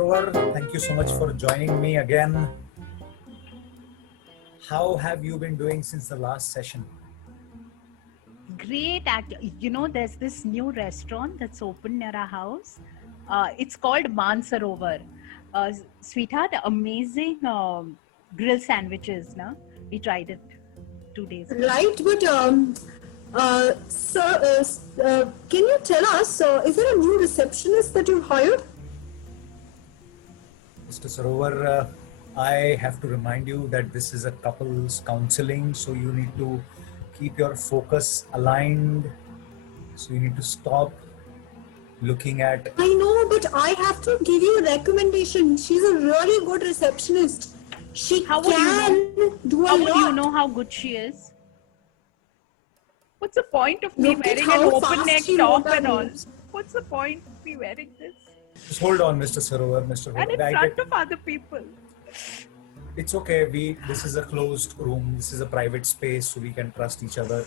Sarovar, thank you so much for joining me again. How have you been doing since the last session? Great act. There's this new restaurant that's open near our house. It's called Mansarovar. Sweetheart, amazing grill sandwiches. Na? We tried it 2 days ago. Right, but sir, can you tell us, is there a new receptionist that you hired? Mr. Sarovar, I have to remind you that this is a couples counseling, so you need to keep your focus aligned. So you need to stop looking at. I know, but I have to give you a recommendation. She's a really good receptionist. She How would you do a How lot. would you know how good she is? What's the point of me Look at wearing an how open fast neck she top wrote and her all? names. What's the point of me wearing this? Just hold on, Mr. Sarovar, Mr. And in Sarovar. front of other people. It's okay. This is a closed room. This is a private space, so we can trust each other.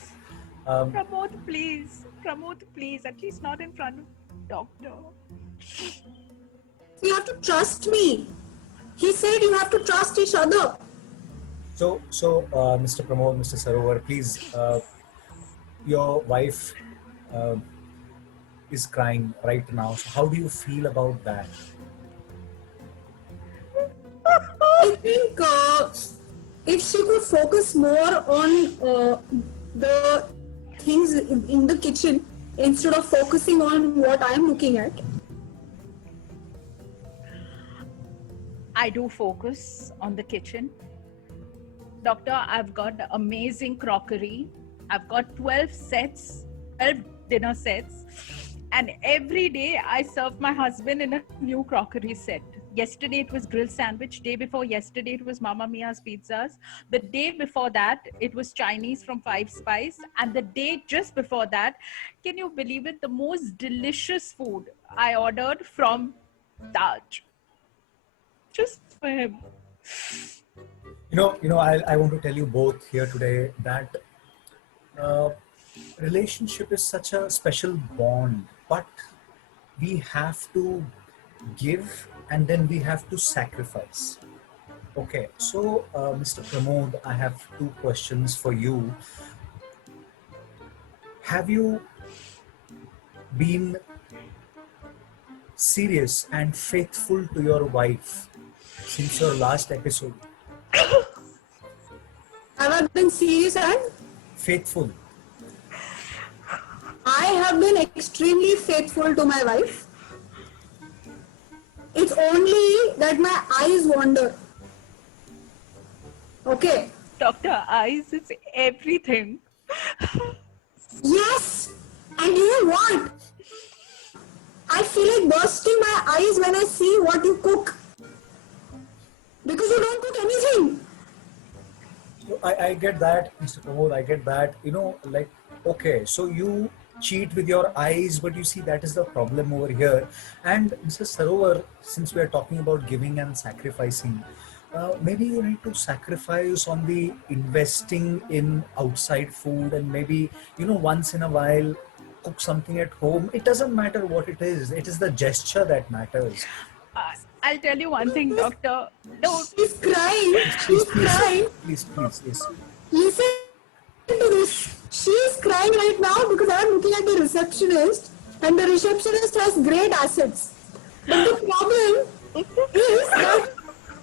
Pramod, please. Pramod, please. At least not in front of doctor. You have to trust me. He said you have to trust each other. So, Mr. Pramod, Mr. Sarovar, please, your wife is crying right now. So how do you feel about that? I think if she could focus more on the things in the kitchen instead of focusing on what I am looking at. I do focus on the kitchen. Doctor, I've got amazing crockery. I've got 12 dinner sets. And every day I serve my husband in a new crockery set. Yesterday it was grill sandwich. Day before yesterday it was Mama Mia's pizzas. The day before that it was Chinese from Five Spice. And the day just before that, can you believe it? The most delicious food I ordered from Taj. Just for him. I want to tell you both here today that relationship is such a special bond, but we have to give and then we have to sacrifice. Okay, so Mr. Pramod, I have two questions for you. Have you been serious and faithful to your wife since your last episode? Have I been serious and Faithful. I have been extremely faithful to my wife. It's only that my eyes wander. Okay. Doctor, eyes is everything. Yes. And you know what? I feel like bursting my eyes when I see what you cook. Because you don't cook anything. So I get that, Mr. Pramod, I get that. Okay, so you cheat with your eyes, but you see that is the problem over here. And Mr. Sarovar, since we are talking about giving and sacrificing, maybe you need to sacrifice on the investing in outside food and maybe, once in a while cook something at home. It doesn't matter what it is the gesture that matters. I'll tell you one thing, doctor. Don't. She's crying. She's crying. Please, yes. Listen to this. She's crying right now because I'm looking at the receptionist and the receptionist has great assets. But the problem is that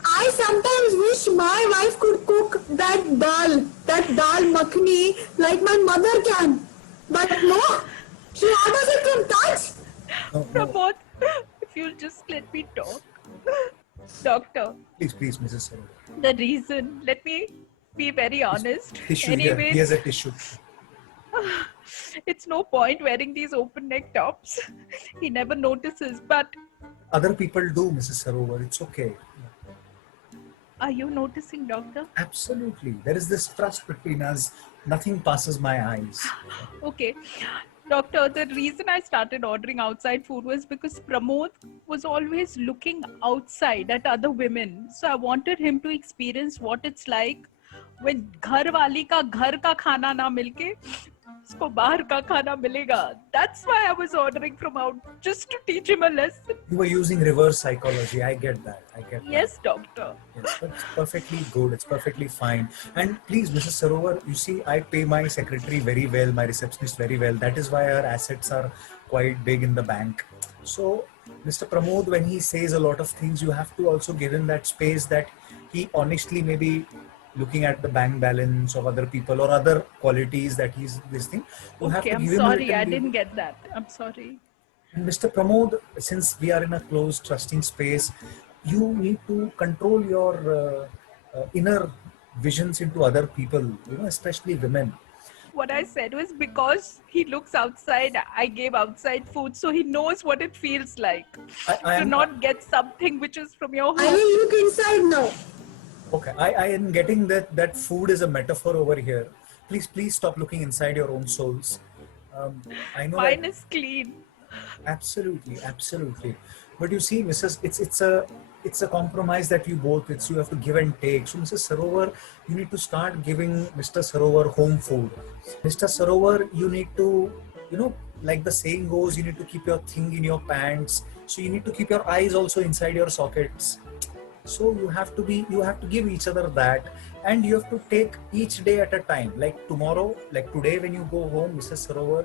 I sometimes wish my wife could cook that dal makhani like my mother can. But no, she orders it from Taj. No. Pramod, if you'll just let me talk. Doctor, Please, Mrs. Sarovar. the reason, let me be very honest. Tissue here. Anyways, Here's a tissue. it's no point wearing these open neck tops. He never notices, but Other people do, Mrs. Sarovar. It's okay. are you noticing, doctor? Absolutely. There is this trust between us. Nothing passes my eyes. Okay. Doctor, the reason I started ordering outside food was because Pramod was always looking outside at other women. So I wanted him to experience what it's like when ghar wali ka ghar ka khana na milke उसको बाहर का खाना मिलेगा. That's why I was ordering from out, just to teach him a lesson. You were using reverse psychology. I get that. I get that. Yes, doctor. Yes, that's perfectly good. It's perfectly fine. And please, Mrs. Sarovar, you see, I pay my secretary very well, my receptionist very well. That is why her assets are quite big in the bank. So, Mr. Pramod, when he says a lot of things, you have to also give him that space that he honestly may be looking at the bank balance of other people or other qualities that he's this thing. You have Okay, to I'm give him a sorry. little I leeway. didn't get that. I'm sorry. And Mr. Pramod, since we are in a closed, trusting space, you need to control your inner visions into other people, especially women. What I said was because he looks outside, I gave outside food, so he knows what it feels like I to am not get something which is from your I home. will look inside now. okay. I am getting that food is a metaphor over here. Please stop looking inside your own souls. I know Mine that is clean. absolutely. But you see, Mrs. It's a compromise that you both you have to give and take. So, Mrs. Sarovar, you need to start giving Mr. Sarovar home food. Mr. Sarovar, you need to, like the saying goes, you need to keep your thing in your pants. So you need to keep your eyes also inside your sockets. So you have to give each other that, and you have to take each day at a time. Like tomorrow, like today, when you go home, Mrs. Sarovar,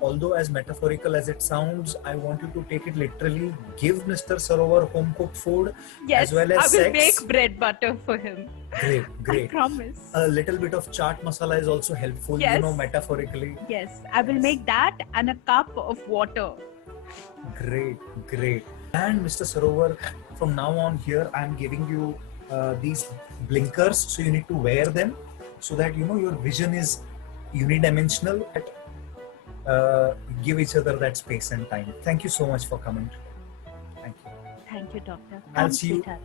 although as metaphorical as it sounds, I want you to take it literally. Give Mr. Sarovar home cooked food Yes, as well I as will sex. make bread butter for him. Great, I great. promise. A little bit of chaat masala is also helpful, Yes. Metaphorically. Yes, I will make that and a cup of water. Great. And Mr. Sarovar, from now on here, I'm giving you these blinkers. So you need to wear them so that your vision is unidimensional. Give each other that space and time. Thank you so much for coming. Thank you. Thank you, doctor. I'll Come, see you. sweetheart.